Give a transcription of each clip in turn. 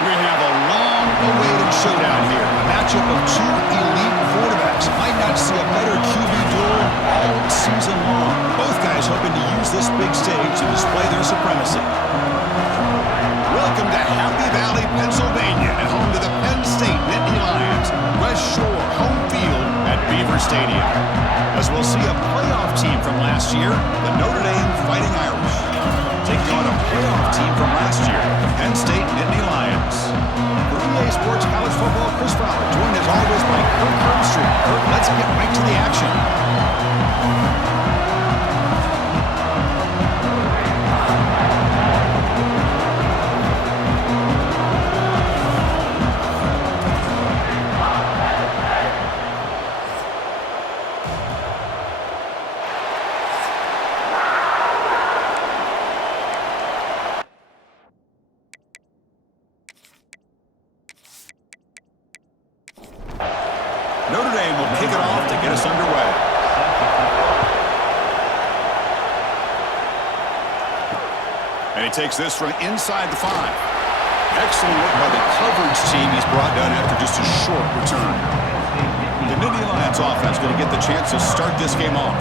We have a long-awaited showdown here. A matchup of two elite quarterbacks. Might not see a better QB duel all season long. Both guys hoping to use this big stage to display their supremacy. Welcome to Happy Valley, Pennsylvania, and home to the Penn State Nittany Lions. West Shore home field at Beaver Stadium. As we'll see a playoff team from last year, the Notre Dame Fighting Irish, taking on a playoff team from last year, the Penn State Nittany Lions. For EA Sports College Football, Chris Fowler, joined as always by Kirk Herbstreit. Kirk, let's get right to the action. Notre Dame will kick it off to get us underway. And he takes this from inside the 5. Excellent work by the coverage team he's brought down after just a short return. The Nittany Lions offense going to get the chance to start this game off.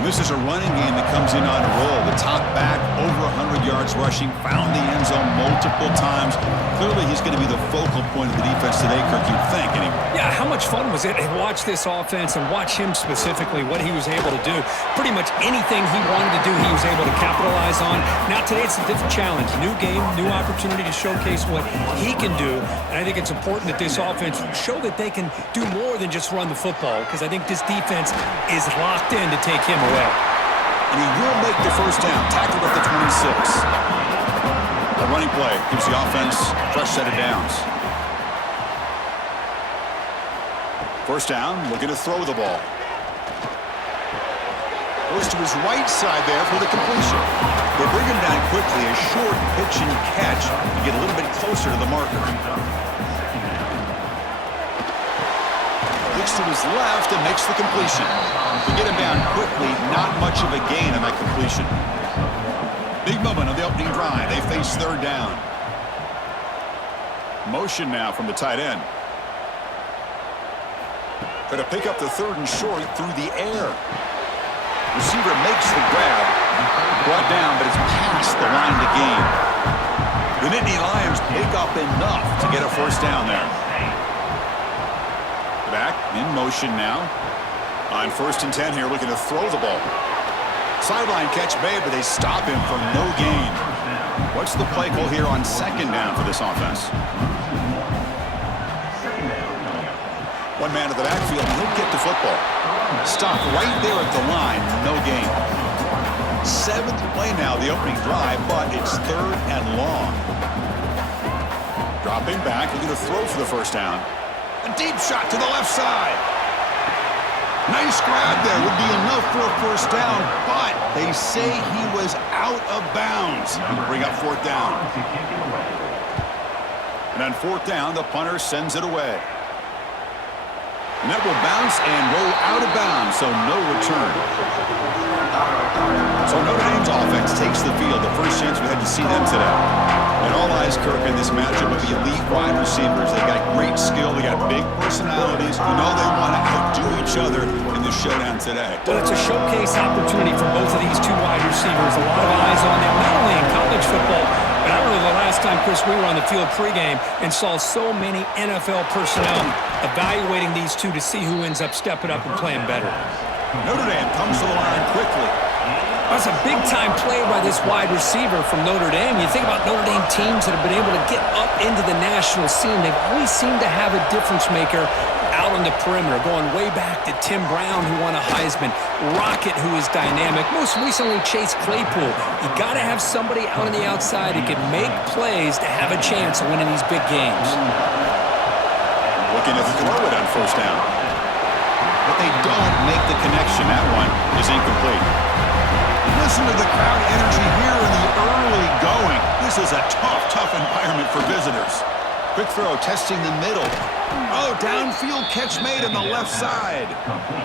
And this is a running game that comes in on a roll. The top back, over 100 yards rushing, found the end zone multiple times. Clearly, he's going to be the focal point of the defense today, Kirk, you'd think, anyway. Yeah, how much fun was it to watch this offense and watch him specifically, what he was able to do. Pretty much anything he wanted to do, he was able to capitalize on. Now, today, it's a different challenge. New game, new opportunity to showcase what he can do. And I think it's important that this offense show that they can do more than just run the football, because I think this defense is locked in to take him away. And he will make the first down, tackled at the 26. A running play gives the offense a fresh set of downs. First down, looking to throw the ball. Goes to his right side there for the completion. They bring him down quickly, a short pitch and catch to get a little bit closer to the marker. Looks to his left and makes the completion. To get him down quickly, not much of a gain on that completion. Big moment on the opening drive. They face third down. Motion now from the tight end. Going to pick up the third and short through the air. Receiver makes the grab. Brought down, but it's past the line to gain. The Nittany Lions pick up enough to get a first down there. Back in motion now. On 1st and 10 here, looking to throw the ball. Sideline catch made, but they stop him for no gain. What's the play call here on 2nd down for this offense? One man to the backfield, and he'll get the football. Stop right there at the line, no gain. 7th play now, the opening drive, but it's 3rd and long. Dropping back, looking to throw for the first down. A deep shot to the left side. Nice grab there. Would be enough for a first down, but they say he was out of bounds. He'll bring up 4th down. And on 4th down, the punter sends it away. And that will bounce and roll out of bounds, so no return. So Notre Dame's offense takes the field. The first chance we had to see them today. And all eyes, Kirk, in this matchup of the elite wide receivers. They got great skill. They got big personalities. You know they want to outdo each other in the showdown today. Well, it's a showcase opportunity for both of these two wide receivers. A lot of eyes on them, not only in college football, but I remember the last time, Chris, we were on the field pregame and saw so many NFL personnel evaluating these two to see who ends up stepping up and playing better. Notre Dame comes to the line quickly. That's a big-time play by this wide receiver from Notre Dame. You think about Notre Dame teams that have been able to get up into the national scene. They've always seemed to have a difference maker out on the perimeter, going way back to Tim Brown, who won a Heisman, Rocket, who is dynamic, most recently Chase Claypool. You got to have somebody out on the outside that can make plays to have a chance of winning these big games. Looking to throw it on 1st down. But they don't make the connection. That one is incomplete. Listen to the crowd energy here in the early going. This is a tough environment for visitors. Quick throw, testing the middle. Oh, downfield catch made on the left side.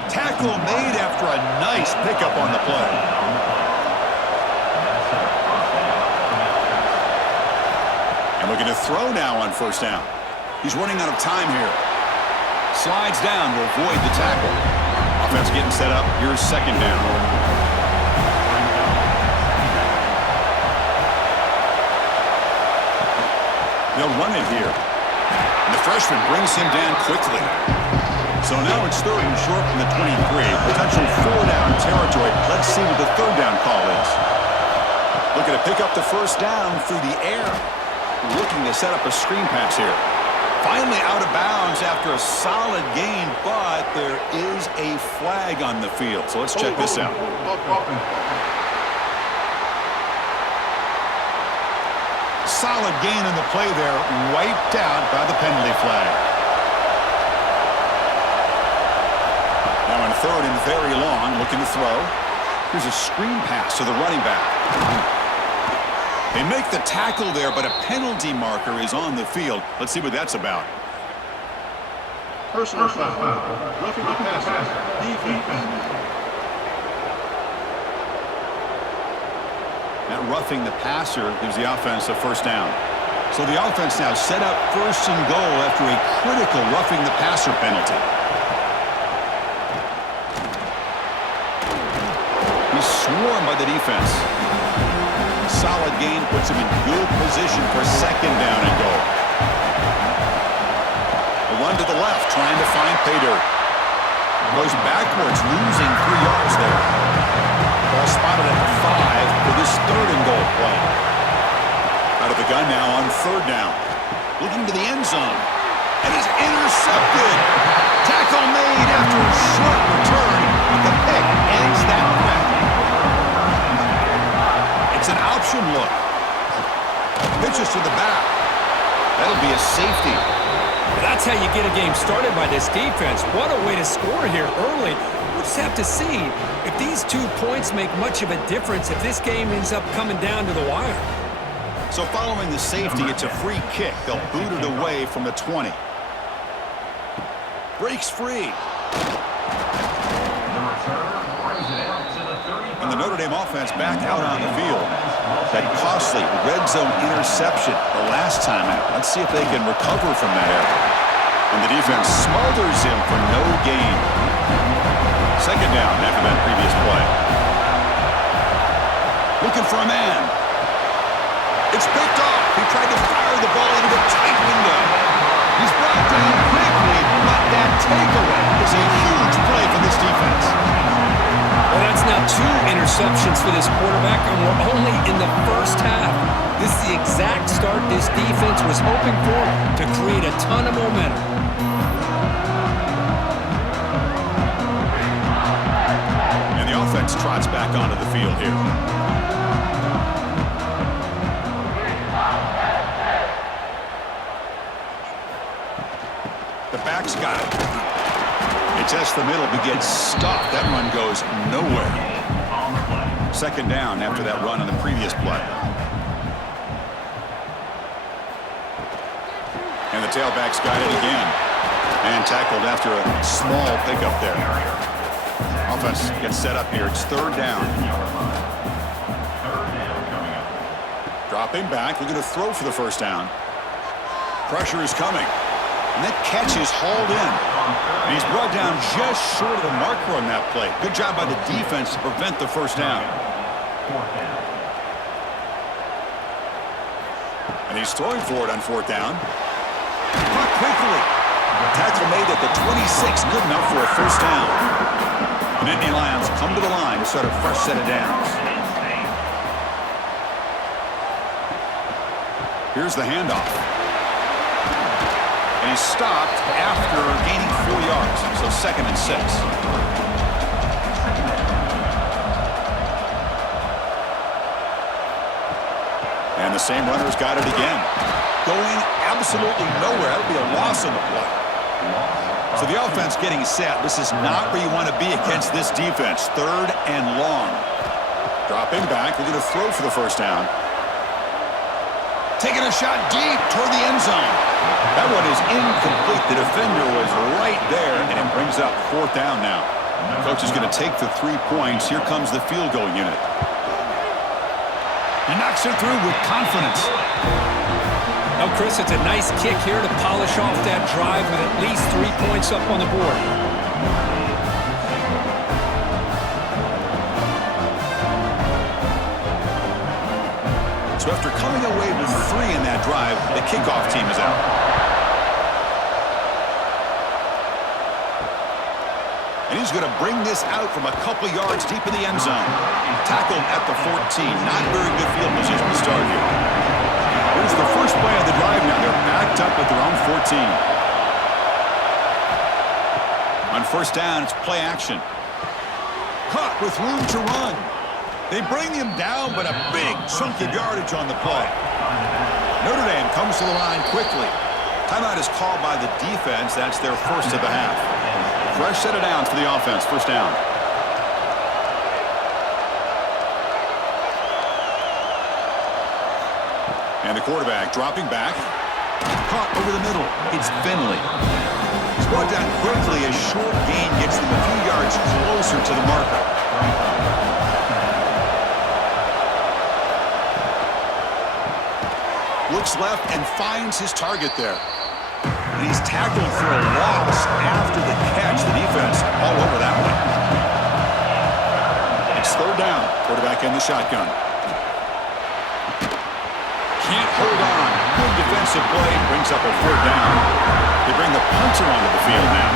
Tackle made after a nice pickup on the play. And Looking to throw now on first down. He's running out of time here. Slides down to avoid the tackle. Offense getting set up. Here's second down. They'll run it here. And the freshman brings him down quickly. So now it's third and short from the 23. Potential four-down territory. Let's see what the third down call is. Looking to pick up the first down through the air. Looking to set up a screen pass here. Finally out of bounds after a solid gain, but there is a flag on the field. So let's check this out. Solid gain in the play there, wiped out by the penalty flag. Now on third and very long, looking to throw. Here's a screen pass to the running back. They make the tackle there, but a penalty marker is on the field. Let's see what that's about. Personal foul. Roughing the passer. Defense. That roughing the passer gives the offense a first down. So the offense now set up first and goal after a critical roughing the passer penalty. He's swarmed by the defense. Solid gain puts him in good position for second down and goal. A run to the left, trying to find pay dirt. Goes backwards, losing 3 yards there. Ball spotted at the 5 for this third and goal play. Out of the gun now on third down. Looking to the end zone. And he's intercepted. Tackle made after a short return, but the pick ends that threat. It's an option look. Pitches to the back. That'll be a safety. That's how you get a game started by this defense. What a way to score here early. We'll just have to see if these 2 points make much of a difference if this game ends up coming down to the wire. So following the safety, it's a free kick. They'll boot it away from the 20. Breaks free. And the Notre Dame offense back out on the field. That costly red zone interception the last time out. Let's see if they can recover from that error. And the defense smothers him for no gain. Second down after that previous play. Looking for a man. It's picked off. He tried to fire the ball into a tight window. He's brought down quickly, but that takeaway is a huge play for this defense. Well, that's now 2 interceptions for this quarterback, and we're only in the first half. This is the exact start this defense was hoping for to create a ton of momentum. And the offense trots back onto the field here. The back's got it. He tests the middle, but gets stopped. That run goes nowhere. Second down after that run on the previous play. And the tailback's got it again. And tackled after a small pickup there. Offense gets set up here. It's third down. Dropping back. Looking to throw for the first down. Pressure is coming. And that catch is hauled in. And he's brought down just short of the marker on that play. Good job by the defense to prevent the first down. And he's throwing for it on fourth down. Caught quickly. Tackle made at the 26. Good enough for a first down. And Nittany Lions come to the line to start a fresh set of downs. Here's the handoff. And he's stopped after gaining 4 yards. So second and 6. And the same runner's got it again. Going absolutely nowhere. That would be a loss on the play. So the offense getting set. This is not where you want to be against this defense. Third and long. Dropping back. We're going to throw for the first down. Taking a shot deep toward the end zone. That one is incomplete. The defender was right there, and it brings up fourth down now. Coach is going to take the 3 points. Here comes the field goal unit. He knocks it through with confidence. Well, Chris, it's a nice kick here to polish off that drive with at least 3 points up on the board. So after coming away with 3 in that drive, the kickoff team is out. And he's going to bring this out from a couple yards deep in the end zone. Tackled at the 14. Not very good field position to start here. Here's the first play of the drive now. They're backed up at their own 14. On first down, it's play action. Caught with room to run. They bring him down, but a big chunk of yardage on the play. Notre Dame comes to the line quickly. Timeout is called by the defense. That's their first of the half. Fresh set of downs for the offense. First down. And the quarterback dropping back. Caught over the middle. It's Finley. He's brought down quickly. A short gain gets them a few yards closer to the marker. Looks left and finds his target there. And he's tackled for a loss after the catch. The defense all over that one. It's third down. Quarterback in the shotgun. Can't hold on. Good defensive play. Brings up a third down. They bring the punter onto the field now.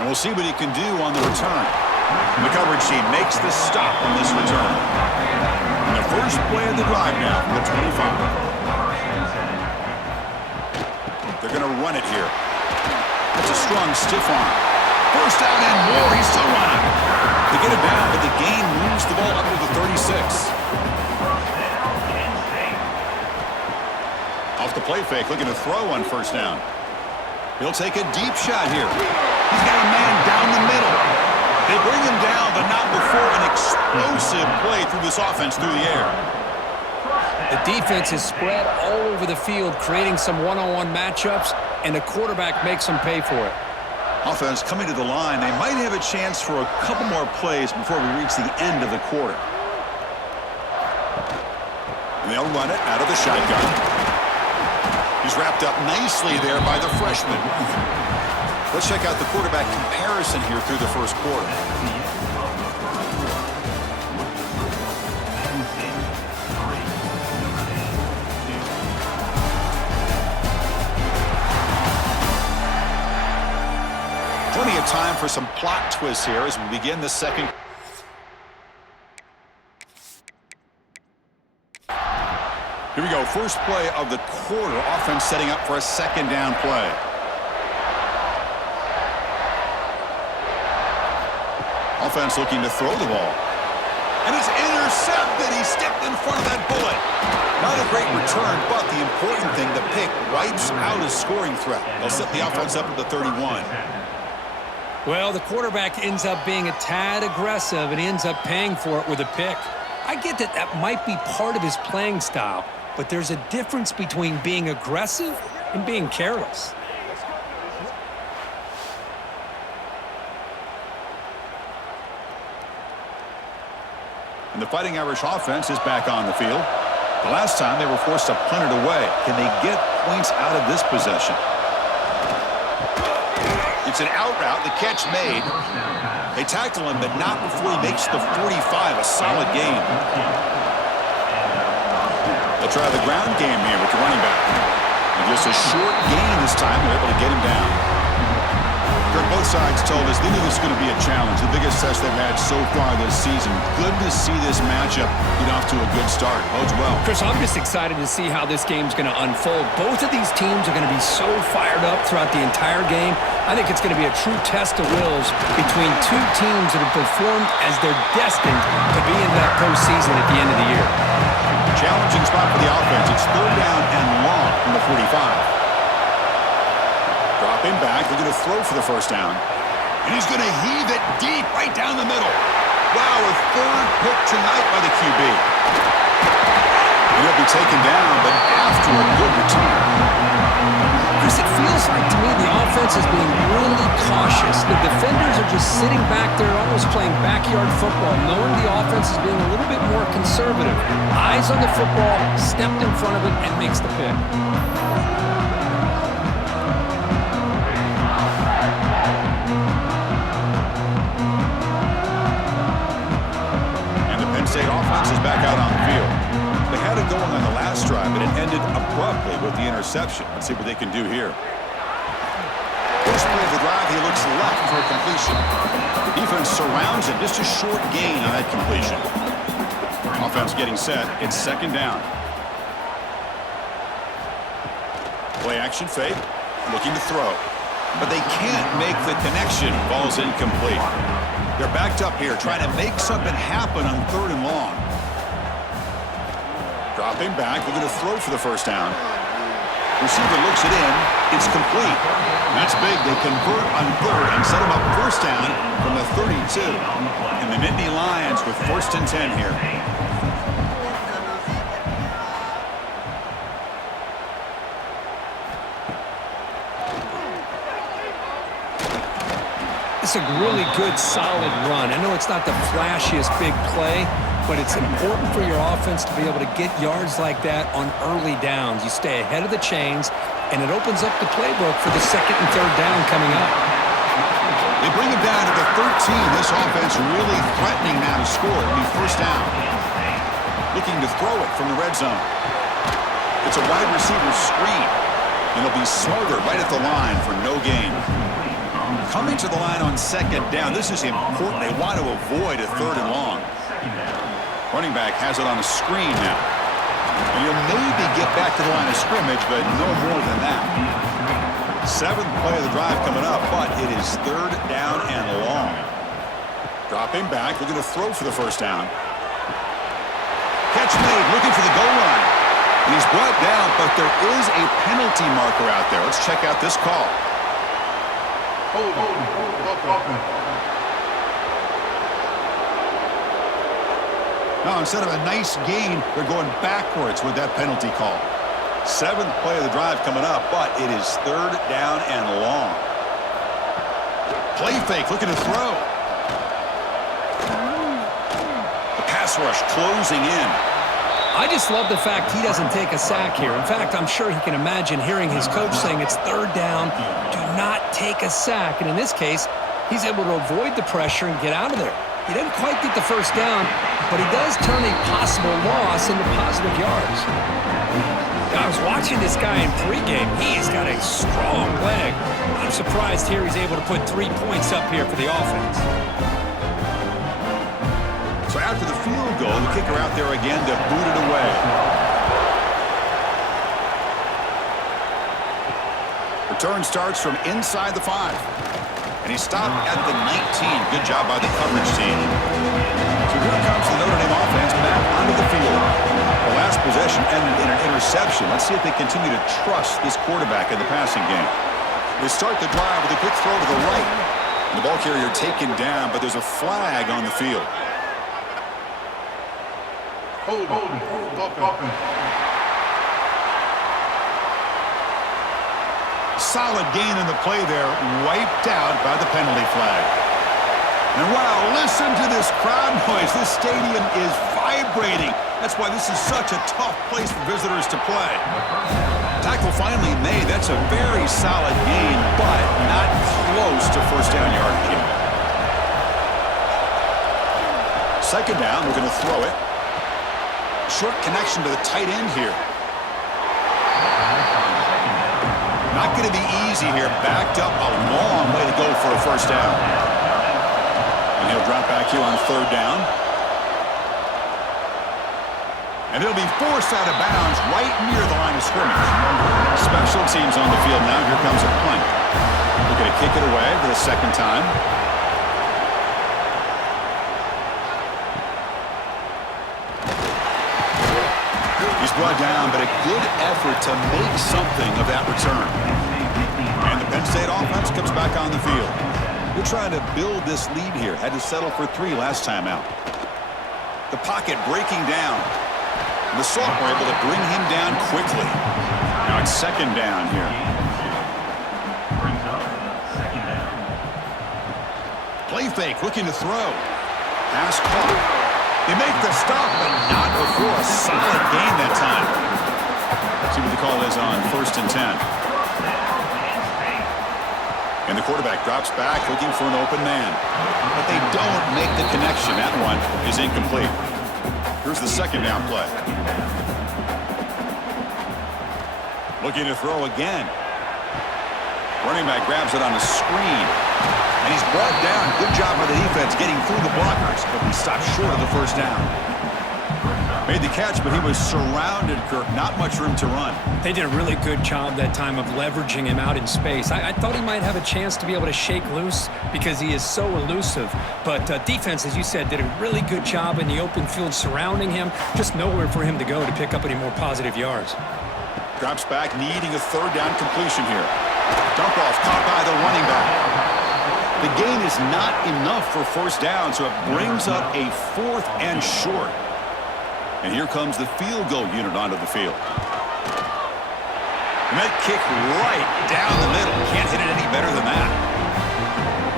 And we'll see what he can do on the return. And the coverage team makes the stop on this return. And the first play of the drive now from the 25. They're going to run it here. That's a strong stiff arm. First down and more. He's still running. They get it down, but the gain moves the ball up to the 36. Off the play fake, looking to throw on first down. He'll take a deep shot here. He's got a man down the middle. They bring him down, but not before an explosive play through this offense through the air. The defense is spread all over the field, creating some one-on-one matchups, and the quarterback makes them pay for it. Offense coming to the line. They might have a chance for a couple more plays before we reach the end of the quarter. And they'll run it out of the shotgun. He's wrapped up nicely there by the freshman. Let's check out the quarterback comparison here through the first quarter. Plenty of time for some plot twists here as we begin the second. Here we go. First play of the quarter. Offense setting up for a second down play. Offense looking to throw the ball. And it's intercepted. He stepped in front of that bullet. Not a great return, but the important thing, the pick wipes out a scoring threat. They'll set the offense up at the 31. Well, the quarterback ends up being a tad aggressive, and he ends up paying for it with a pick. I get that that might be part of his playing style, but there's a difference between being aggressive and being careless. And the Fighting Irish offense is back on the field. The last time they were forced to punt it away. Can they get points out of this possession? It's an out route, the catch made. They tackle him, but not before he makes the 45, a solid gain. They'll try the ground game here with the running back. And just a short gain this time, they're able to get him down. Kirk, both sides told us they knew this was going to be a challenge, the biggest test they've had so far this season. Good to see this matchup get off to a good start. Bodes well. Chris, I'm just excited to see how this game's going to unfold. Both of these teams are going to be so fired up throughout the entire game. I think it's going to be a true test of wills between two teams that have performed as they're destined to be in that postseason at the end of the year. Challenging spot for the offense. It's third down and long from the 45. Dropping back, looking to throw for the first down. And he's going to heave it deep right down the middle. Wow, a third pick tonight by the QB. And he'll be taken down, but after a good return. Chris, it feels like to me the offense is being really cautious cautious. The defenders are just sitting back there almost playing backyard football, knowing the offense is being a little bit more conservative. Eyes on the football, stepped in front of it, and makes the pick. And the Penn State offense is back out on the field. They had it going on the last drive, but it ended abruptly with the interception. Let's see what they can do here. First play of the drive, he looks left for a completion. The defense surrounds him. Just a short gain on that completion. Offense getting set. It's second down. Play action fake. Looking to throw. But they can't make the connection. Ball's incomplete. They're backed up here trying to make something happen on 3rd and long. Dropping back. Looking to throw for the first down. Receiver looks it in. It's complete. That's big. They convert on 3rd and set them up first down from the 32. And the Nittany Lions with 1st and 10 here. It's a really good, solid run. I know it's not the flashiest big play, but it's important for your offense to be able to get yards like that on early downs. You stay ahead of the chains, and it opens up the playbook for the 2nd and 3rd down coming up. They bring it down to the 13. This offense really threatening now to score. It'll be first down. Looking to throw it from the red zone. It's a wide receiver screen. And it'll be Smoger right at the line for no gain. Coming to the line on 2nd down. This is important. They want to avoid a 3rd and long. Running back has it on a screen now. And you'll maybe get back to the line of scrimmage, but no more than that. 7th play of the drive coming up, but it is 3rd down and long. Dropping back, looking to throw for the first down. Catch made, looking for the goal line. And he's brought down, but there is a penalty marker out there. Let's check out this call. Now, instead of a nice gain, they're going backwards with that penalty call. 7th play of the drive coming up, but it is 3rd down and long. Play fake, looking to throw. The pass rush closing in. I just love the fact he doesn't take a sack here. In fact, I'm sure he can imagine hearing his coach saying it's 3rd down, do not take a sack. And in this case, he's able to avoid the pressure and get out of there. He didn't quite get the first down, but he does turn a possible loss into positive yards. I was watching this guy in pregame. He's got a strong leg. I'm surprised here he's able to put 3 points up here for the offense. So after the field goal, the kicker out there again to boot it away. Return starts from inside the 5. And he stopped at the 19. Good job by the coverage team. So here comes the Notre Dame offense back onto the field. The last possession ended in an interception. Let's see if they continue to trust this quarterback in the passing game. They start the drive with a quick throw to the right. And the ball carrier taken down, but there's a flag on the field. Solid gain in the play there, wiped out by the penalty flag. And wow, listen to this crowd noise. This stadium is vibrating. That's why this is such a tough place for visitors to play. Tackle finally made. That's a very solid gain, but not close to first down yardage yet. Second down, we're going to throw it. Short connection to the tight end here. Not going to be easy here. Backed up a long way to go for a first down. And he'll drop back here on 3rd down. And he'll be forced out of bounds right near the line of scrimmage. Special teams on the field now. Here comes a punt. We're going to kick it away for the 2nd time. He's brought down, but a good effort to make something of that return. And the Penn State offense comes back on the field. They're trying to build this lead here. Had to settle for 3 last time out. The pocket breaking down. The Salt were able to bring him down quickly. Now it's 2nd down here. Play fake, looking to throw. Pass caught. They make the stop, but not before a solid gain that time. See what the call is on 1st and 10. And the quarterback drops back, looking for an open man. But they don't make the connection. That one is incomplete. Here's the second down play. Looking to throw again. Running back grabs it on a screen. And he's brought down. Good job by the defense getting through the blockers. But he stopped short of the first down. Made the catch, but he was surrounded, Kirk. Not much room to run. They did a really good job that time of leveraging him out in space. I thought he might have a chance to be able to shake loose because he is so elusive. But defense, as you said, did a really good job in the open field surrounding him. Just nowhere for him to go to pick up any more positive yards. Drops back, needing a third down completion here. Dump off caught by the running back. The gain is not enough for first down, so it brings up a 4th and short. And here comes the field goal unit onto the field. And that kick right down the middle. Can't hit it any better than that.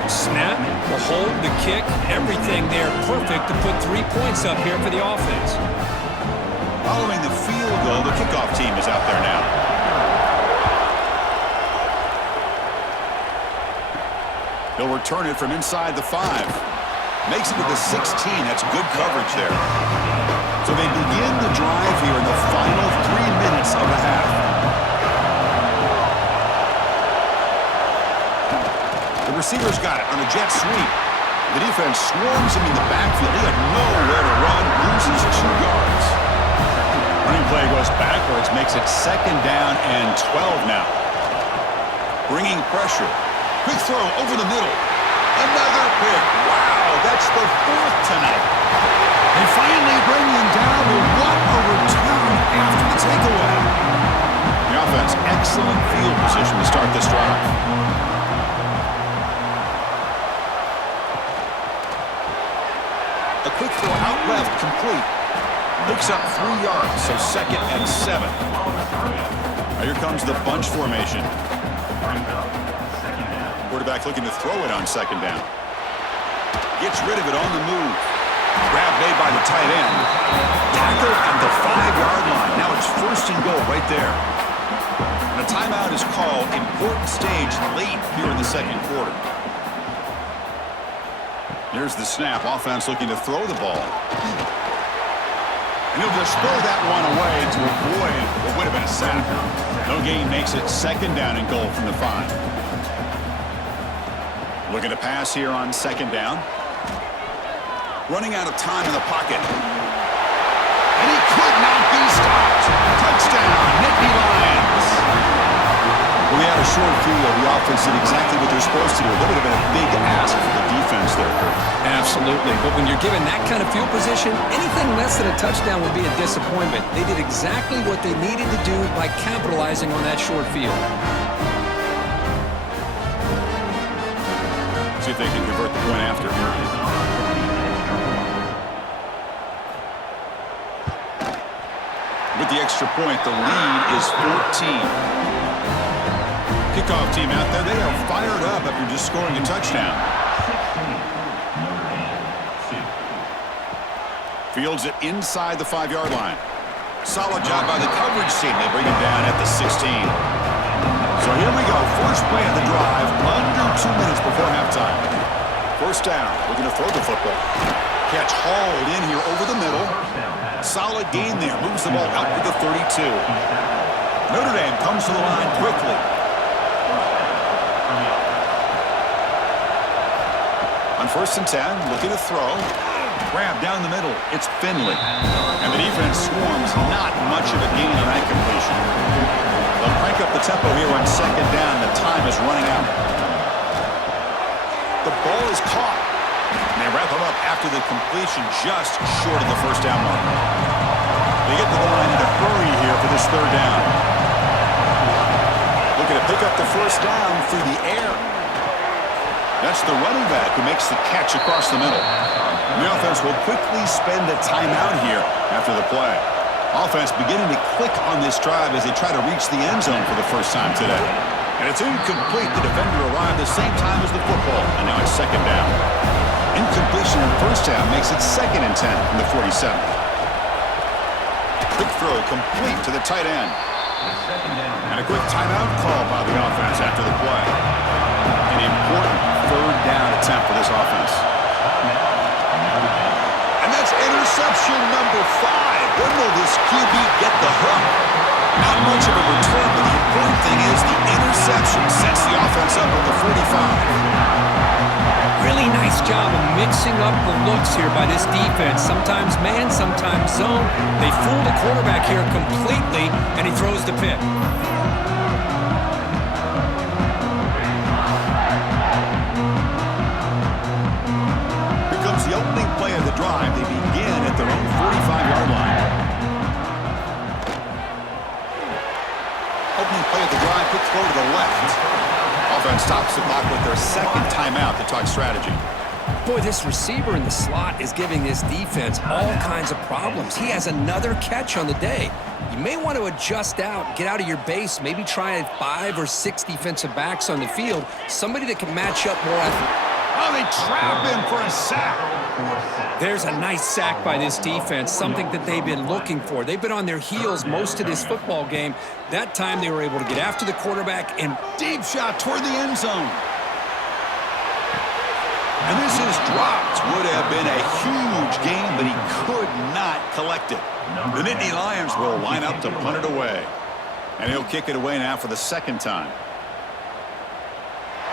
Snap, the hold, the kick, everything there perfect to put 3 points up here for the offense. Following the field goal, the kickoff team is out there now. They'll return it from inside the 5. Makes it to the 16. That's good coverage there. So they begin the drive here in the final 3 minutes of the half. The receiver's got it on a jet sweep. The defense swarms him in the backfield. He had nowhere to run, loses 2 yards. Running play goes backwards, makes it 2nd down and 12 now. Bringing pressure. Quick throw over the middle. Another pick. Wow, that's the 4th tonight. They finally bring him down, but what a return after the takeaway. The offense, excellent field position to start this drive. A quick throw out left, complete. Picks up 3 yards, so 2nd and 7. Now here comes the bunch formation. Quarterback looking to throw it on 2nd down. Gets rid of it on the move. Grab made by the tight end. Tackle at the 5-yard line. Now it's 1st and goal right there. And a timeout is called. Important stage late here in the 2nd quarter. Here's the snap. Offense looking to throw the ball. And he'll just throw that one away to avoid what would have been a sack. No gain makes it 2nd down and goal from the 5. Looking to pass here on 2nd down. Running out of time in the pocket. And he could not be stopped. Touchdown, Nittany Lions. Well, we had a short field. The offense did exactly what they're supposed to do. That would have been a big ask for the defense there. Absolutely. But when you're given that kind of field position, anything less than a touchdown would be a disappointment. They did exactly what they needed to do by capitalizing on that short field. See if they can convert the point after. With the extra point, the lead is 14. Kickoff team out there, they are fired up after just scoring a touchdown. Fields it inside the 5-yard line. Solid job by the coverage team. They bring him down at the 16. So here we go. First play of the drive, under 2 minutes before halftime. 1st down, looking to throw the football. Catch hauled in here over the middle. Solid gain there. Moves the ball out to the 32. Notre Dame comes to the line quickly. On 1st and 10, looking to throw. Grab down the middle. It's Finley. And the defense swarms. Not much of a gain on that completion. They'll crank up the tempo here on 2nd down. The time is running out. The ball is caught. And they wrap him up after the completion just short of the 1st down mark. They get to the line in a hurry here for this 3rd down. Looking to pick up the 1st down through the air. That's the running back who makes the catch across the middle. The offense will quickly spend a timeout here after the play. Offense beginning to click on this drive as they try to reach the end zone for the first time today. And it's incomplete. The defender arrived the same time as the football, and now it's 2nd down. completion in the first half makes it 2nd and 10 from the 47. Quick throw complete to the tight end. And a quick timeout call by the offense after the play. An important 3rd down attempt for this offense. And that's interception number 5. When will this QB get the hook? Not much of a return, but the important thing is the interception sets the offense up at the 45. Really nice job of mixing up the looks here by this defense. Sometimes man, sometimes zone. They fool the quarterback here completely, and he throws the pick. Here comes the opening play of the drive. They begin at their own 45-yard line. Opening play of the drive, quick throw to the left. Offense stops the clock with their 2nd timeout to talk strategy. Boy, this receiver in the slot is giving this defense all kinds of problems. He has another catch on the day. You may want to adjust out, get out of your base, maybe try 5 or 6 defensive backs on the field, somebody that can match up more athletic. Oh, they trap him for a sack. There's a nice sack by this defense, something that they've been looking for. They've been on their heels most of this football game. That time they were able to get after the quarterback and deep shot toward the end zone. And this is dropped. Would have been a huge gain, but he could not collect it. The Nittany Lions will line up to punt it away. And he'll kick it away now for the 2nd time.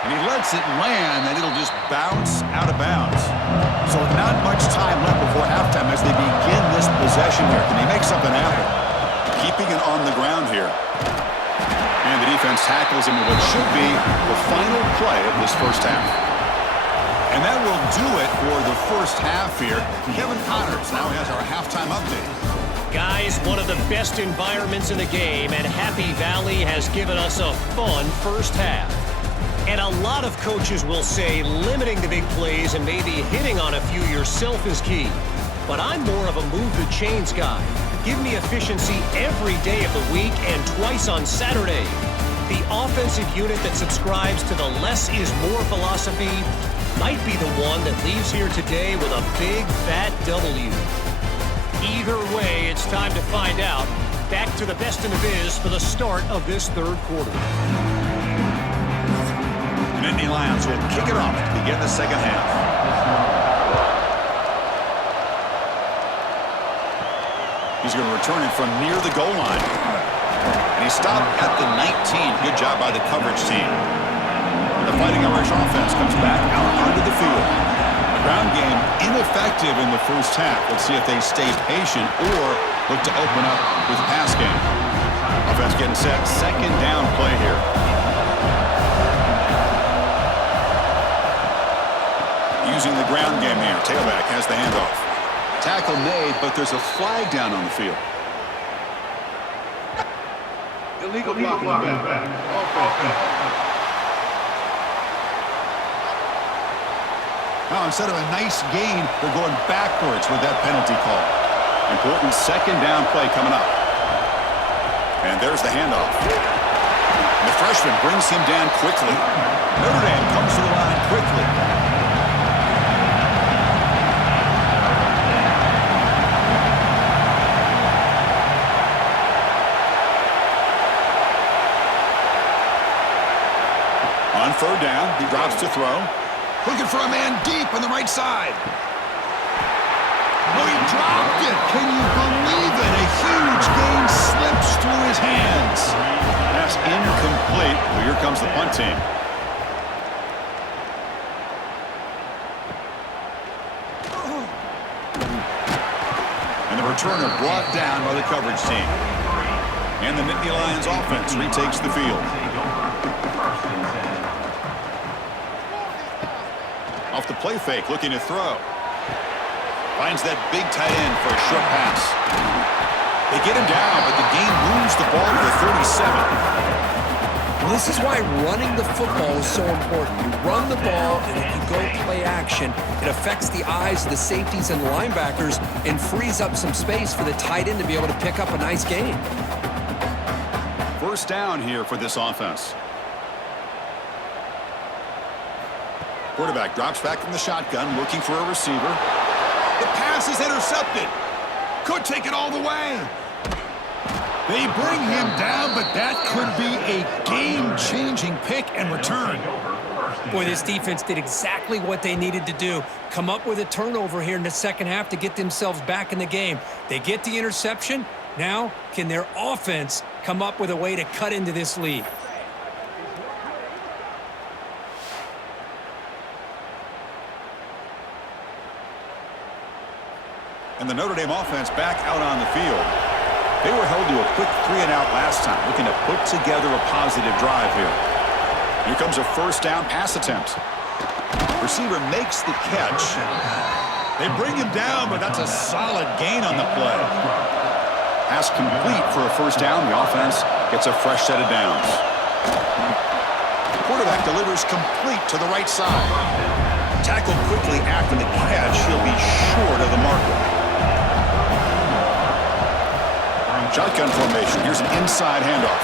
And he lets it land, and it'll just bounce out of bounds. So not much time left before halftime as they begin this possession here. Can they make something happen? Keeping it on the ground here. And the defense tackles him in what should be the final play of this first half. And that will do it for the first half here. Kevin Connors now has our halftime update. Guys, one of the best environments in the game, and Happy Valley has given us a fun first half. And a lot of coaches will say limiting the big plays and maybe hitting on a few yourself is key. But I'm more of a move the chains guy. Give me efficiency every day of the week and twice on Saturday. The offensive unit that subscribes to the less is more philosophy might be the one that leaves here today with a big fat W. Either way, it's time to find out. Back to the best in the biz for the start of this 3rd quarter. The Nittany Lions will kick it off to begin the 2nd half. He's going to return it from near the goal line. And he stopped at the 19. Good job by the coverage team. The Fighting Irish offense comes back out onto the field. The ground game ineffective in the first half. Let's see if they stay patient or look to open up with the pass game. Offense getting set. 2nd down play here. Using the ground game here. Tailback has the handoff. Tackle made, but there's a flag down on the field. Illegal blocking back. Now, instead of a nice gain, they're going backwards with that penalty call. Important 2nd down play coming up. And there's the handoff. And the freshman brings him down quickly. Notre Dame comes to the line quickly. On 3rd down, he drops to throw. Looking for a man deep on the right side. Oh, he dropped it. Can you believe it? A huge gain slips through his hands. That's incomplete. Well, here comes the punt team. And the returner brought down by the coverage team. And the Nittany Lions offense retakes the field. Off the play fake, looking to throw. Finds that big tight end for a short pass. They get him down, but the game moves the ball to the 37. Well, this is why running the football is so important. You run the ball, and if you go play action, it affects the eyes of the safeties and the linebackers and frees up some space for the tight end to be able to pick up a nice gain. First down here for this offense. Quarterback drops back from the shotgun, looking for a receiver. The pass is intercepted. Could take it all the way. They bring him down, but that could be a game-changing pick and return. Boy, this defense did exactly what they needed to do. Come up with a turnover here in the second half to get themselves back in the game. They get the interception. Now, can their offense come up with a way to cut into this lead? And the Notre Dame offense back out on the field. They were held to a quick 3-and-out last time, looking to put together a positive drive here. Here comes a first down pass attempt. Receiver makes the catch. They bring him down, but that's a solid gain on the play. Pass complete for a first down. The offense gets a fresh set of downs. Quarterback delivers complete to the right side. Tackled quickly after the catch. He'll be short of the marker. Shotgun formation. Here's an inside handoff.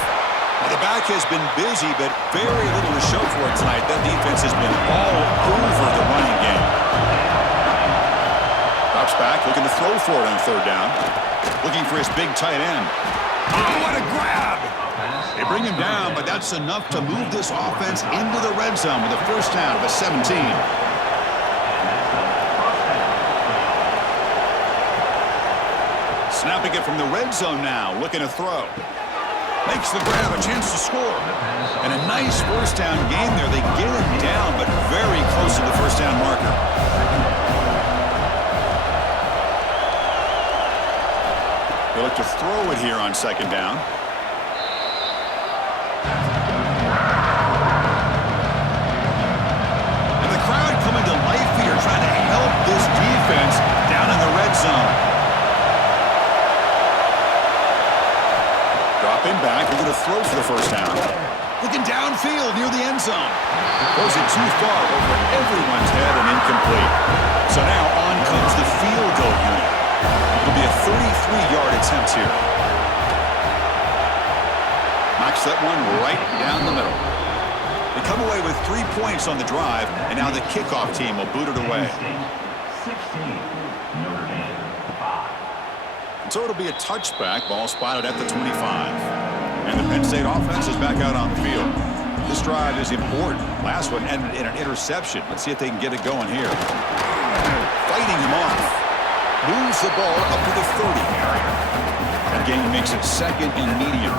Well, the back has been busy, but very little to show for it tonight. That defense has been all over the running game. Drops back, looking to throw for it on third down. Looking for his big tight end. Oh, what a grab! They bring him down, but that's enough to move this offense into the red zone with a first down of a 17. Snapping it from the red zone now, looking to throw. Makes the grab, a chance to score. And a nice first down game there. They get him down, but very close to the first down marker. They look to throw it here on second down. And the crowd coming to life here, trying to help this defense down in the red zone. Dropping back, we're going to throw for the first down. Looking downfield near the end zone. Throws it too far over everyone's head and incomplete. So now on comes the field goal unit. It'll be a 33-yard attempt here. Knocks that one right down the middle. They come away with 3 points on the drive, and now the kickoff team will boot it away. 16, Notre Dame, 5. So it'll be a touchback, ball spotted at the 25. And the Penn State offense is back out on the field. This drive is important. Last one ended in an interception. Let's see if they can get it going here. Fighting him off. Moves the ball up to the 30. That gain makes it second and medium.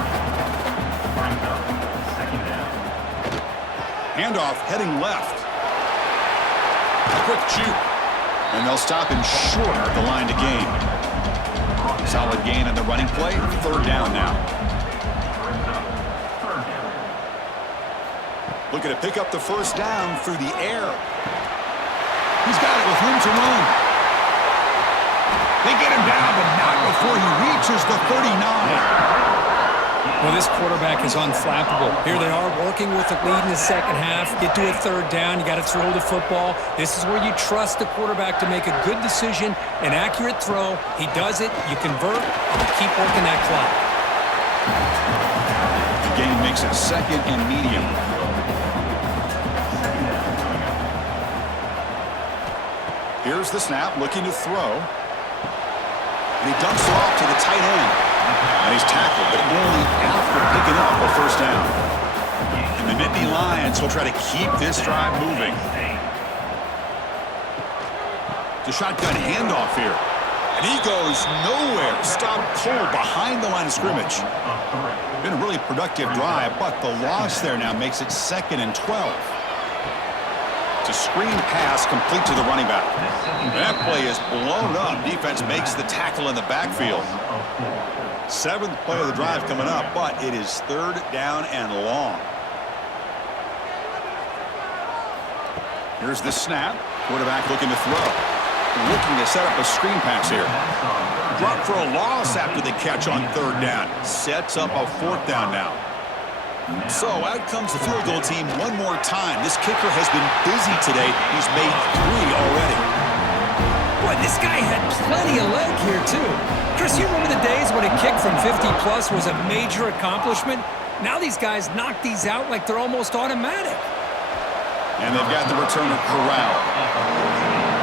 Handoff heading left. A quick juke. And they'll stop him short of the line to gain. Solid gain on the running play. Third down now. Looking to pick up the first down through the air. He's got it with room to run. They get him down, but not before he reaches the 39. Well, this quarterback is unflappable. Here they are working with the lead in the second half. Get to a third down. You got to throw the football. This is where you trust the quarterback to make a good decision, an accurate throw. He does it. You convert, and you keep working that clock. The gain makes it second and medium. Here's the snap, looking to throw. And he dumps it off to the tight end. And he's tackled, but only after picking up a first down. And the Nittany Lions will try to keep this drive moving. It's a shotgun handoff here. And he goes nowhere. Stopped cold behind the line of scrimmage. Been a really productive drive, but the loss there now makes it second and 12. It's a screen pass complete to the running back. That play is blown up. Defense makes the tackle in the backfield. Seventh play of the drive coming up, but it is third down and long. Here's the snap. Quarterback looking to throw. Looking to set up a screen pass here. Drop for a loss after the catch on third down. Sets up a fourth down now. So out comes the field goal team one more time. This kicker has been busy today. He's made 3 already. Boy, this guy had plenty of leg here, too. Chris, you remember the days when a kick from 50-plus was a major accomplishment? Now these guys knock these out like they're almost automatic. And they've got the returner corralled.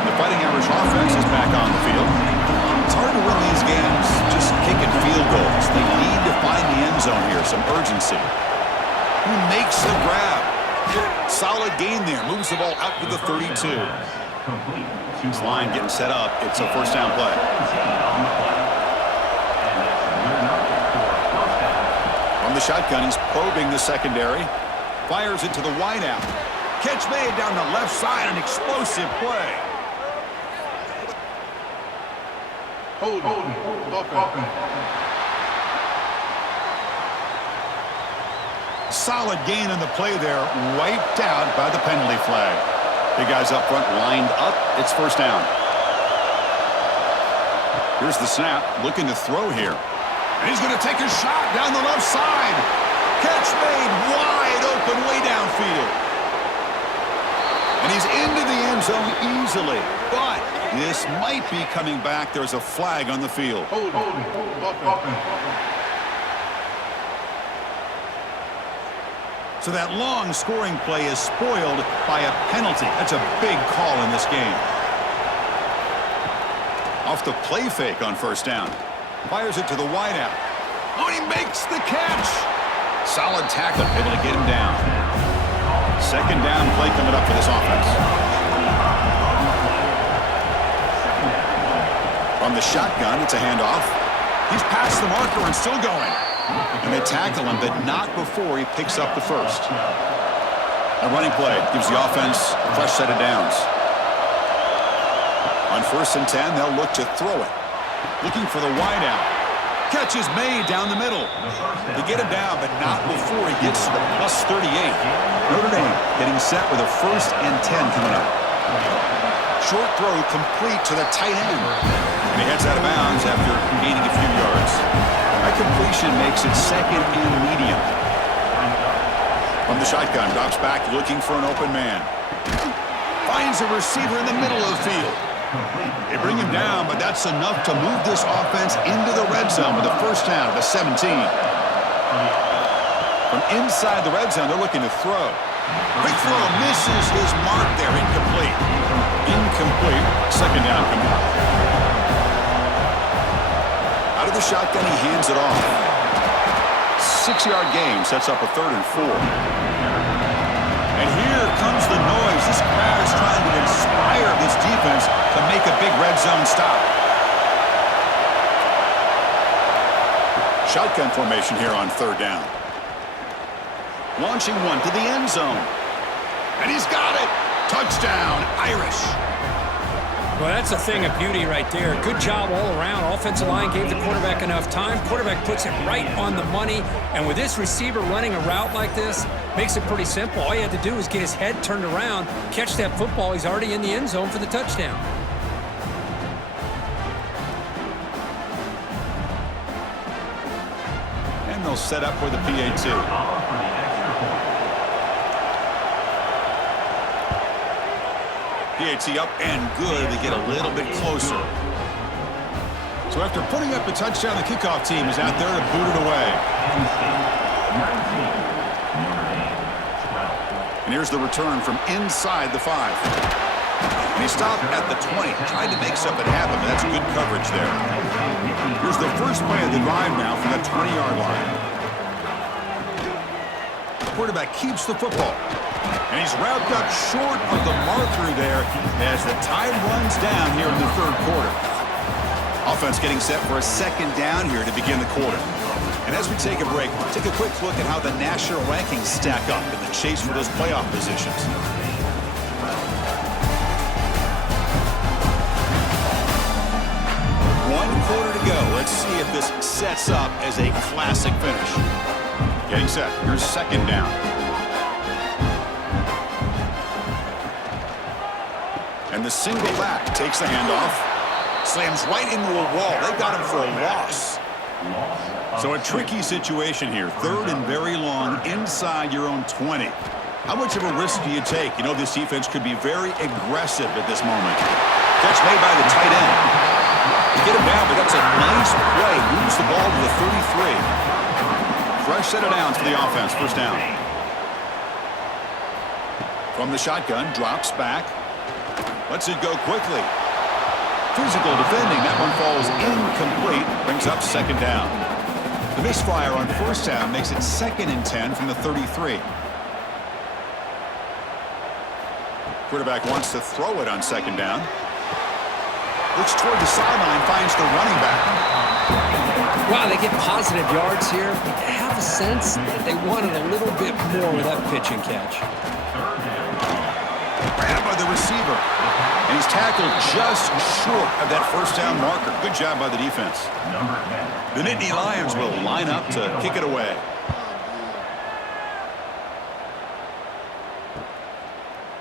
The Fighting Irish offense is back on the field. It's hard to win these games just kicking field goals. They need to find the end zone here, some urgency. Who makes the grab? Solid gain there. Moves the ball out to the 32. This line getting set up. It's a first down play. From the shotgun, he's probing the secondary. Fires it to the wideout. Catch made down the left side. An explosive play. Hold on. Solid gain on the play there. Wiped out by the penalty flag. The guys up front lined up. It's first down. Here's the snap. Looking to throw here. And he's going to take a shot down the left side. Catch made wide open way downfield. And he's into the end zone easily. But this might be coming back. There's a flag on the field. Hold on. So that long scoring play is spoiled by a penalty. That's a big call in this game. Off the play fake on first down. Fires it to the wideout. Oh, he makes the catch. Solid tackle, able to get him down. Second down play coming up for this offense. From the shotgun, it's a handoff. He's past the marker and still going. And they tackle him, but not before he picks up the first. A running play gives the offense a fresh set of downs. On 1st and 10, they'll look to throw it. Looking for the wideout. Catch is made down the middle. They get him down, but not before he gets to the plus 38. Notre Dame getting set with a 1st and 10 coming up. Short throw complete to the tight end. And he heads out of bounds after gaining a few yards. That completion makes it second and medium. From the shotgun, drops back looking for an open man. Finds a receiver in the middle of the field. They bring him down, but that's enough to move this offense into the red zone with a first down at the 17. From inside the red zone, they're looking to throw. Quick throw misses his mark there. Incomplete. Incomplete. Second down coming up. Out of the shotgun, he hands it off. 6-yard gain sets up a 3rd and 4. And here comes the noise. This crowd is trying to inspire this defense to make a big red zone stop. Shotgun formation here on 3rd down. Launching one to the end zone. And he's got it. Touchdown, Irish. Well, that's a thing of beauty right there. Good job all around. Offensive line gave the quarterback enough time. Quarterback puts it right on the money. And with this receiver running a route like this, makes it pretty simple. All you had to do is get his head turned around, catch that football. He's already in the end zone for the touchdown. And they'll set up for the PA2. PAT up and good. They get a little bit closer. So after putting up the touchdown, the kickoff team is out there to boot it away. And here's the return from inside the 5. And he stopped at the 20. Tried to make something happen, but that's good coverage there. Here's the first play of the drive now from the 20-yard line. The quarterback keeps the football. And he's wrapped up short of the marker there as the time runs down here in the 3rd quarter. Offense getting set for a 2nd down here to begin the quarter. And as we take a break, take a quick look at how the national rankings stack up in the chase for those playoff positions. One quarter to go. Let's see if this sets up as a classic finish. Getting set. Here's 2nd down. And the single back takes the handoff. Slams right into a wall. They got him for a loss. So a tricky situation here. 3rd and very long inside your own 20. How much of a risk do you take? You know, this defense could be very aggressive at this moment. Catch made by the tight end. You get him down, but that's a nice play. Moves the ball to the 33. Fresh set of downs for the offense. First down. From the shotgun, drops back. Lets it go quickly. Physical defending. That one falls incomplete. Brings up second down. The misfire on first down makes it 2nd and 10 from the 33. Quarterback wants to throw it on second down. Looks toward the sideline, finds the running back. Wow, they get positive yards here. I have a sense that they wanted a little bit more with that pitch and catch. Grabbed by the receiver. And he's tackled just short of that first down marker. Good job by the defense. The Nittany Lions will line up to kick it away.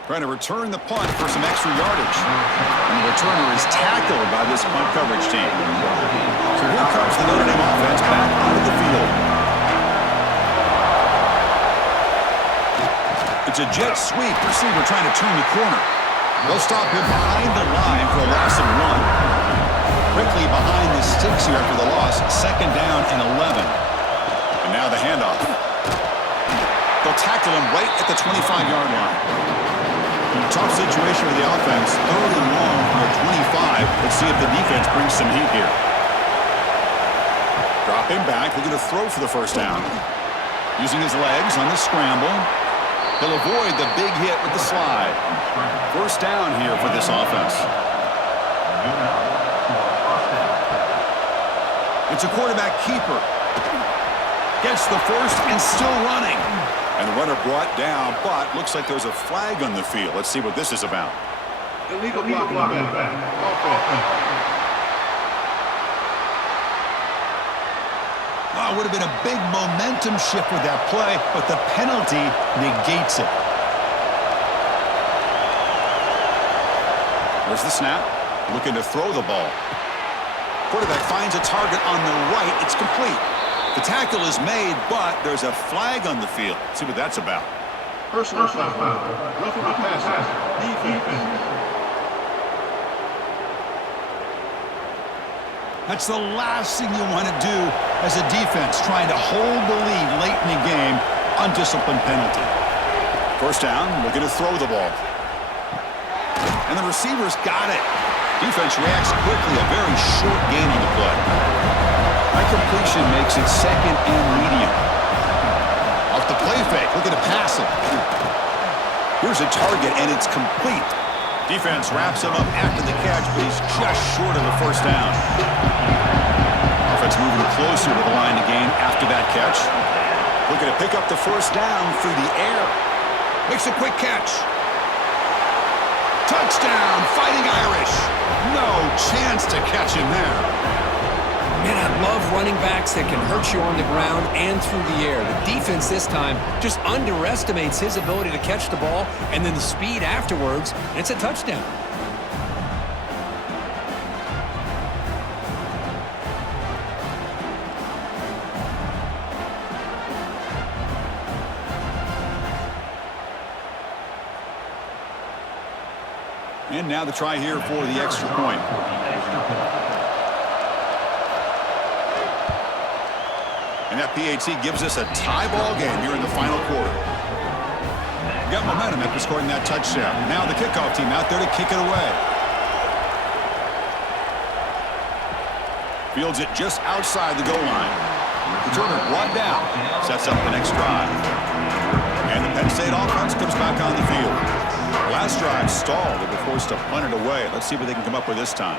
Trying to return the punt for some extra yardage. And the returner is tackled by this punt coverage team. So here comes the Notre Dame offense back onto the field. It's a jet sweep. Receiver trying to turn the corner. They'll stop him behind the line for a loss of 1. Quickly behind the sticks here after the loss. 2nd down and 11. And now the handoff. They'll tackle him right at the 25-yard line. Tough situation for the offense. 3rd and long from the 25. Let's see if the defense brings some heat here. Drop him back. Looking to throw for the first down. Using his legs on the scramble. He'll avoid the big hit with the slide. First down here for this offense. It's a quarterback keeper. Gets the first and still running. And the runner brought down, but looks like there's a flag on the field. Let's see what this is about. Illegal blocking. Oh, it would have been a big momentum shift with that play, but the penalty negates it. There's the snap. Looking to throw the ball. Quarterback finds a target on the right. It's complete. The tackle is made, but there's a flag on the field. Let's see what that's about. Personal foul. Roughing the passer. Defense. That's the last thing you want to do as a defense, trying to hold the lead late in the game. Undisciplined penalty. First down, looking to throw the ball. And the receiver's got it. Defense reacts quickly, a very short gain on the play. That completion makes it 2nd and medium. Off the play fake, looking to pass it. Here's a target, and it's complete. Defense wraps him up after the catch, but he's just short of the first down. Offense moving closer to the line to gain after that catch. Looking to pick up the first down through the air. Makes a quick catch. Touchdown, Fighting Irish. No chance to catch him there. Man, I love running backs that can hurt you on the ground and through the air. The defense this time just underestimates his ability to catch the ball, and then the speed afterwards, and it's a touchdown. And now the try here for the extra point. And that PAT gives us a tie ball game here in the final quarter. Got momentum after scoring that touchdown. Now the kickoff team out there to kick it away. Fields it just outside the goal line. Returner brought down. Sets up the next drive. And the Penn State offense comes back on the field. Last drive stalled. They were forced to punt it away. Let's see what they can come up with this time.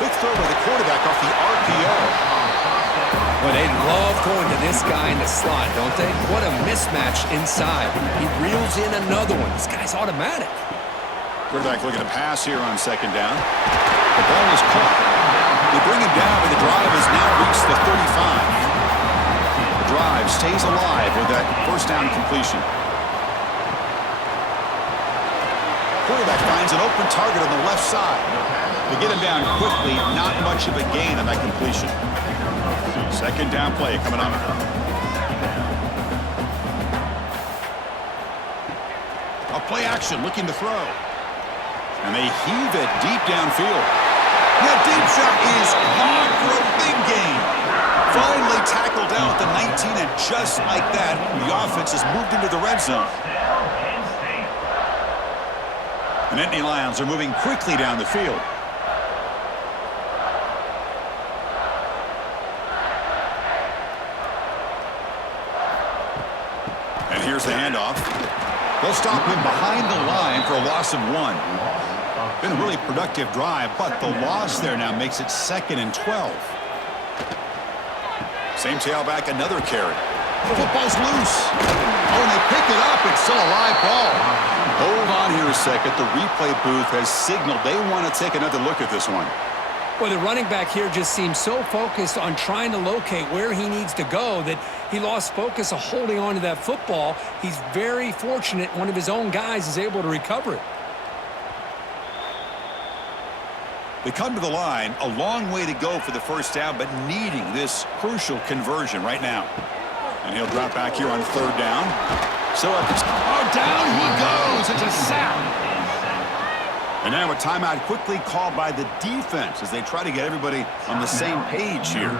Big throw by the quarterback off the RPO. Well, they love going to this guy in the slot, don't they? What a mismatch inside. He reels in another one. This guy's automatic. Quarterback looking to pass here on second down. The ball is caught. They bring him down, but the drive has now reached the 35. The drive stays alive with that first down completion. Quarterback finds an open target on the left side. They get him down quickly, not much of a gain on that completion. Second down play coming up. A play action looking to throw. And they heave it deep downfield. That deep shot is hard for a big gain. finally tackled down at the 19, and just like that, the offense has moved into the red zone. The Nittany Lions are moving quickly down the field. And here's the handoff. They'll stop him behind the line for a loss of 1. Been a really productive drive, but the loss there now makes it 2nd and 12. Same tailback, another carry. The football's loose. Oh, and they pick it up. It's still a live ball. Hold on here a second. The replay booth has signaled they want to take another look at this one. Well, the running back here just seems so focused on trying to locate where he needs to go that he lost focus of holding on to that football. He's very fortunate one of his own guys is able to recover it. They come to the line, a long way to go for the first down, but needing this crucial conversion right now. And he'll drop back here on 3rd down. So up it's down he goes. It's a sack. And now a timeout quickly called by the defense as they try to get everybody on the same page here.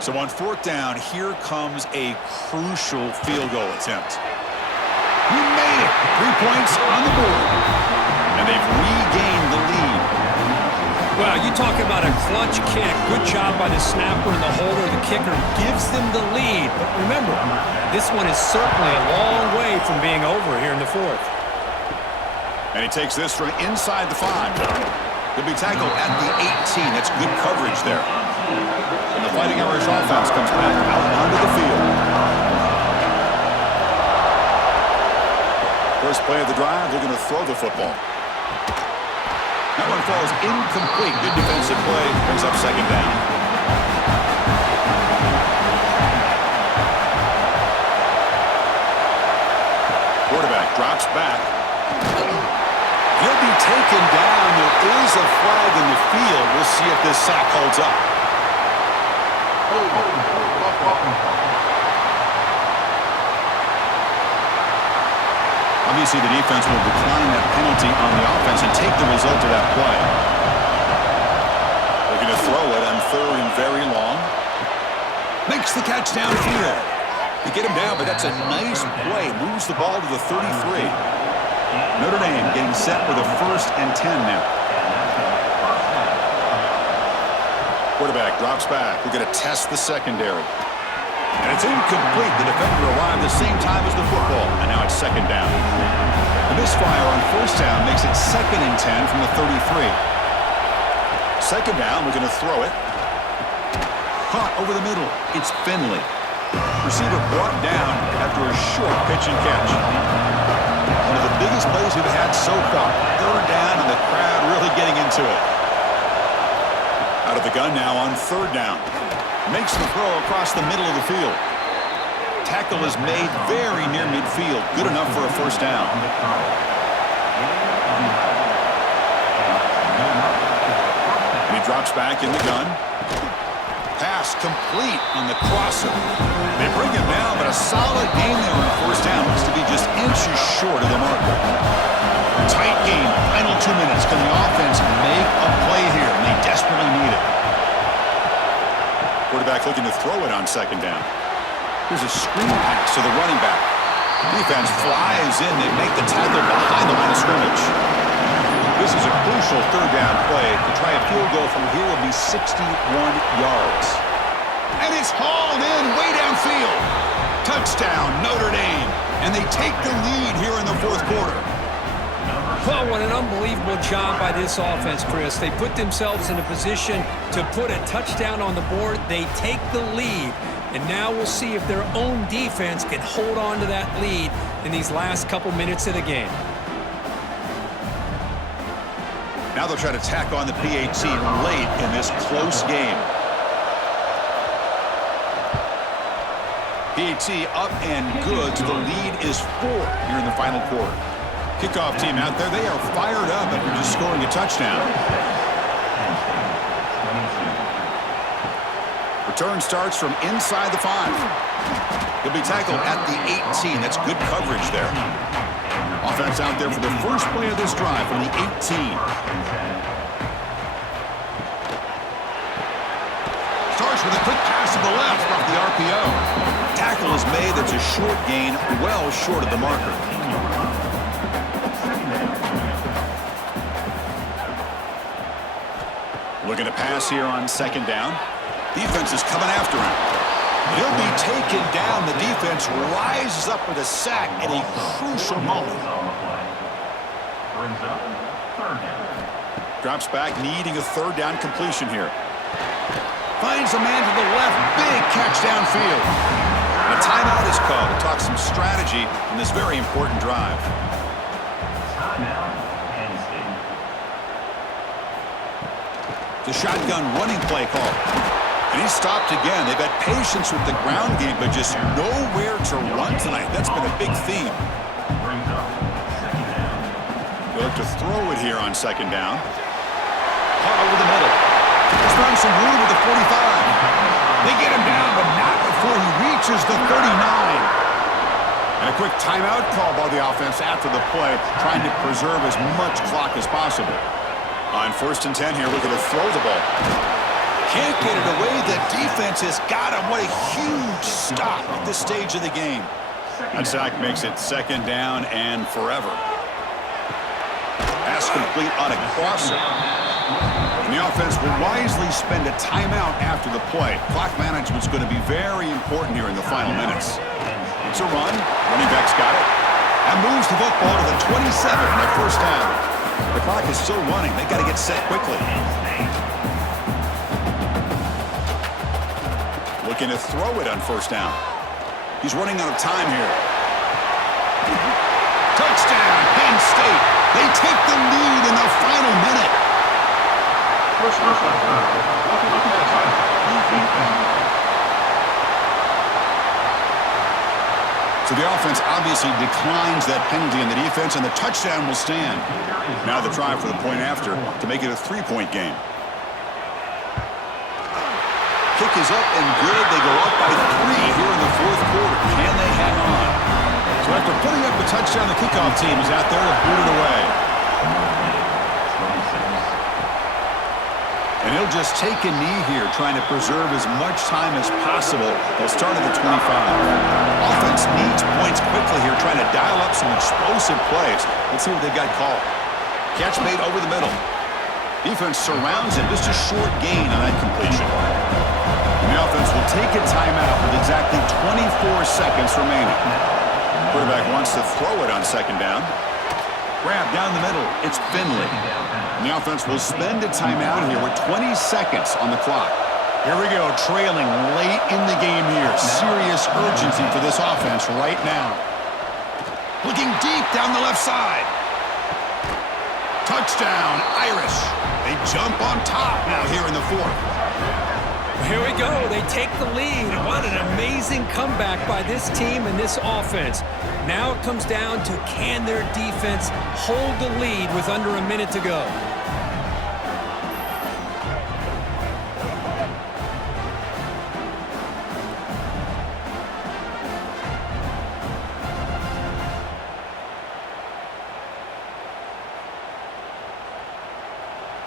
So on 4th down, here comes a crucial field goal attempt. He made it. 3 points on the board. And they've regained the lead. Well, you talk about a clutch kick. Good job by the snapper and the holder. The kicker gives them the lead. But remember, this one is certainly a long way from being over here in the 4th. And he takes this from inside the 5. He'll be tackled at the 18. That's good coverage there. And the Fighting Irish offense comes back out onto the field. First play of the drive, they're going to throw the football. That one falls incomplete. Good defensive play. Brings up 2nd down. Quarterback drops back. He'll be taken down. There is a flag in the field. We'll see if this sack holds up. Obviously, the defense will decline that penalty on the offense and take the result of that play. They're going to throw it on 3rd and very long. Makes the catch downfield. They get him down, but that's a nice play. Moves the ball to the 33. Notre Dame getting set for the 1st and 10 now. Quarterback drops back. We're going to test the secondary. And it's incomplete. The defender arrived the same time as the football. And now it's 2nd down. A misfire on 1st down makes it 2nd and 10 from the 33. 2nd down, we're going to throw it. Caught over the middle. It's Finley. Receiver brought down after a short pitch and catch. One of the biggest plays we've had so far. 3rd down, and the crowd really getting into it. Out of the gun now on 3rd down. Makes the throw across the middle of the field. Tackle is made very near midfield. Good enough for a 1st down. And he drops back in the gun. Pass complete on the crosser. They bring him down, but a solid game there on 1st down. Looks to be just inches short of the marker. Tight game. Final 2 minutes. Can the offense make a play here? And they desperately need it. Quarterback looking to throw it on 2nd down. Here's a screen pass to the running back. Defense flies in. They make the tackle behind the line of scrimmage. This is a crucial 3rd down play. To try a field goal from here will be 61 yards. And it's hauled in way downfield. Touchdown, Notre Dame. And they take the lead here in the 4th quarter. Well, what an unbelievable job by this offense, Chris. They put themselves in a position to put a touchdown on the board. They take the lead. And now we'll see if their own defense can hold on to that lead in these last couple minutes of the game. Now they'll try to tack on the PAT late in this close game. PAT up and good. The lead is 4 here in the final quarter. Kickoff team out there. They are fired up after just scoring a touchdown. Return starts from inside the 5. He'll be tackled at the 18. That's good coverage there. Offense out there for the first play of this drive from the 18. Starts with a quick pass to the left off the RPO. Tackle is made. That's a short gain, well short of the marker. Looking to pass here on second down. Defense is coming after him. He'll be taken down. The defense rises up with a sack at a crucial moment. Drops back, needing a third down completion here. Finds a man to the left. Big catch downfield. And a timeout is called to talk some strategy in this very important drive. The shotgun running play call. And he's stopped again. They've had patience with the ground game, but just nowhere to run tonight. That's been a big theme. They'll look to throw it here on second down. Caught over the middle. He's found some room with the 45. They get him down, but not before he reaches the 39. And a quick timeout call by the offense after the play, trying to preserve as much clock as possible. On 1st and 10 here, looking to throw the ball. Can't get it away. The defense has got him. What a huge stop at this stage of the game. That sack makes it second down and forever. Pass complete on a crosser. And the offense will wisely spend a timeout after the play. Clock management's going to be very important here in the final minutes. It's a run. Running back's got it. And moves the football to the 27 on their first down. The clock is still running. They got to get set quickly. Looking to throw it on first down. He's running out of time here. Touchdown, Penn State. They take the lead in the final minute. So the offense obviously declines that penalty in the defense, and the touchdown will stand. Now the try for the point after to make it a 3-point game. Kick is up and good. They go up by 3 here in the 4th quarter. Can they hang on? So after putting up the touchdown, the kickoff team is out there to boot it away. And he'll just take a knee here, trying to preserve as much time as possible. They'll start at the 25. Offense needs points quickly here, trying to dial up some explosive plays. Let's see what they've got called. Catch made over the middle. Defense surrounds it. Just a short gain on that completion. And the offense will take a timeout with exactly 24 seconds remaining. Quarterback wants to throw it on second down. Grab down the middle. It's Finley. And the offense will spend a timeout here with 20 seconds on the clock. Here we go, trailing late in the game here. Serious urgency for this offense right now. Looking deep down the left side. Touchdown, Irish. They jump on top now here in the 4th. Here we go. They take the lead. What an amazing comeback by this team and this offense. Now it comes down to, can their defense hold the lead with under a minute to go?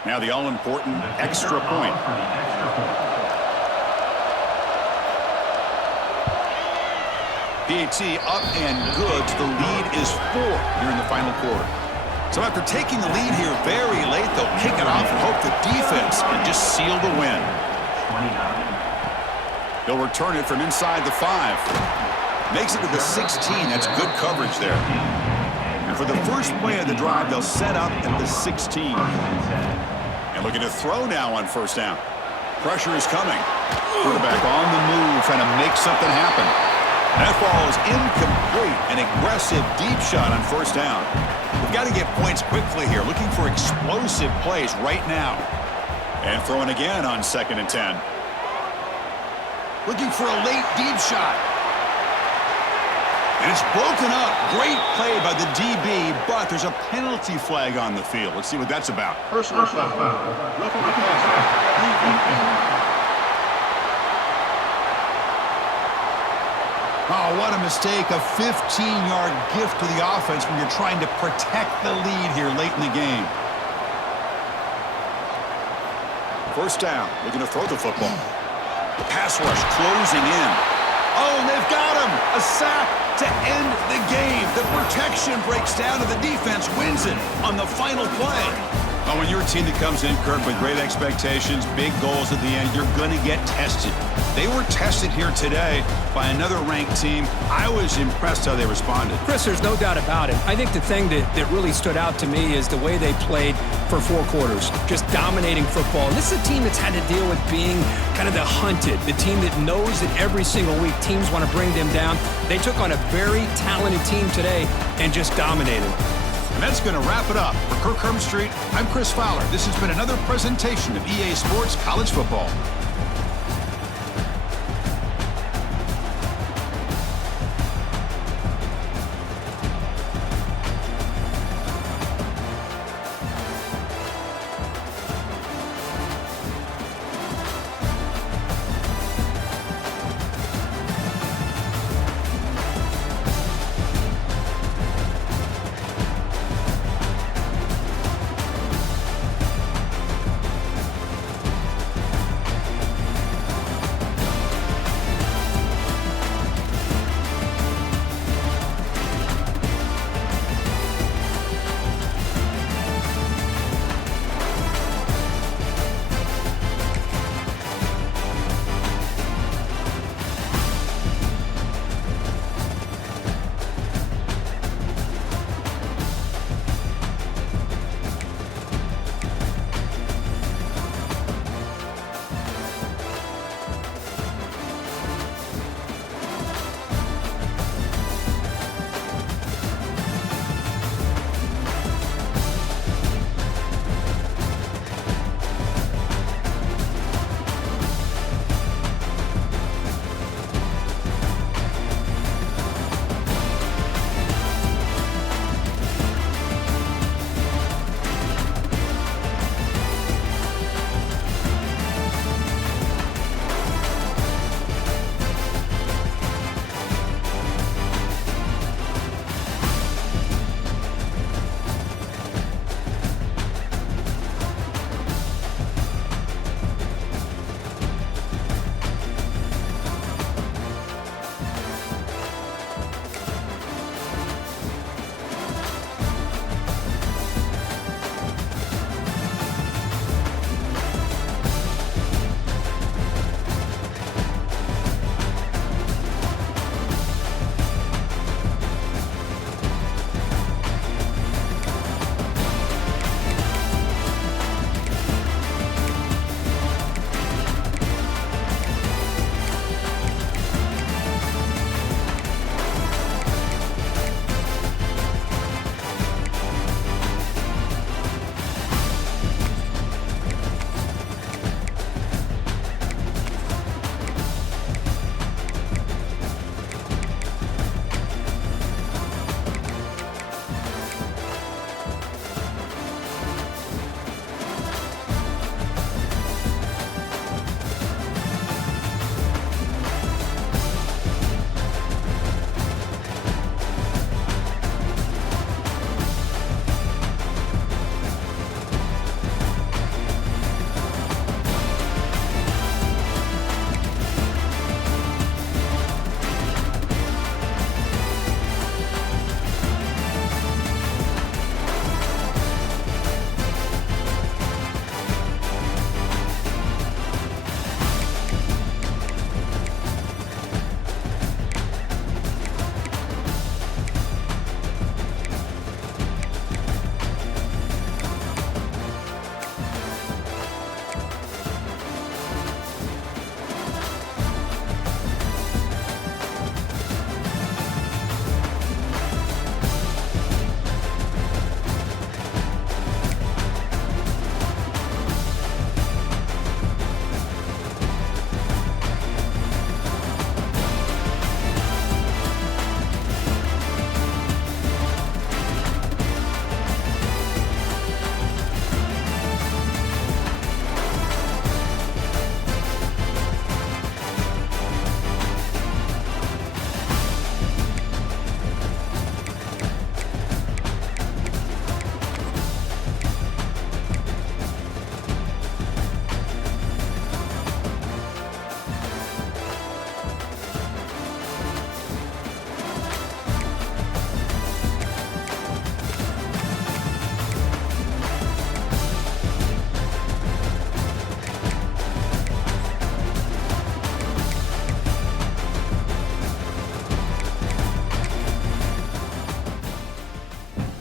Now the all-important extra point. PAT up and good. The lead is 4 here in the final quarter. So after taking the lead here very late, they'll kick it off and hope the defense can just seal the win. They'll return it from inside the 5. Makes it to the 16. That's good coverage there. And for the first play of the drive, they'll set up at the 16. And looking to throw now on first down. Pressure is coming. Quarterback on the move, trying to make something happen. That ball is incomplete. An aggressive deep shot on first down. We've got to get points quickly here. Looking for explosive plays right now. And throwing again on 2nd and 10. Looking for a late deep shot. And it's broken up. Great play by the DB, but there's a penalty flag on the field. Let's see what that's about. Personal foul. Roughing the passer. Oh, what a mistake. A 15-yard gift to the offense when you're trying to protect the lead here late in the game. First down, looking to throw the football. Pass rush closing in. Oh, and they've got him. A sack to end the game. The protection breaks down and the defense wins it on the final play. Oh, when you're a team that comes in, Kirk, with great expectations, big goals at the end, you're going to get tested. They were tested here today by another ranked team. I was impressed how they responded. Chris, there's no doubt about it. I think the thing that really stood out to me is the way they played for 4 quarters, just dominating football. And this is a team that's had to deal with being kind of the hunted, the team that knows that every single week teams want to bring them down. They took on a very talented team today and just dominated. And that's going to wrap it up. For Kirk Street, I'm Chris Fowler. This has been another presentation of EA Sports College Football.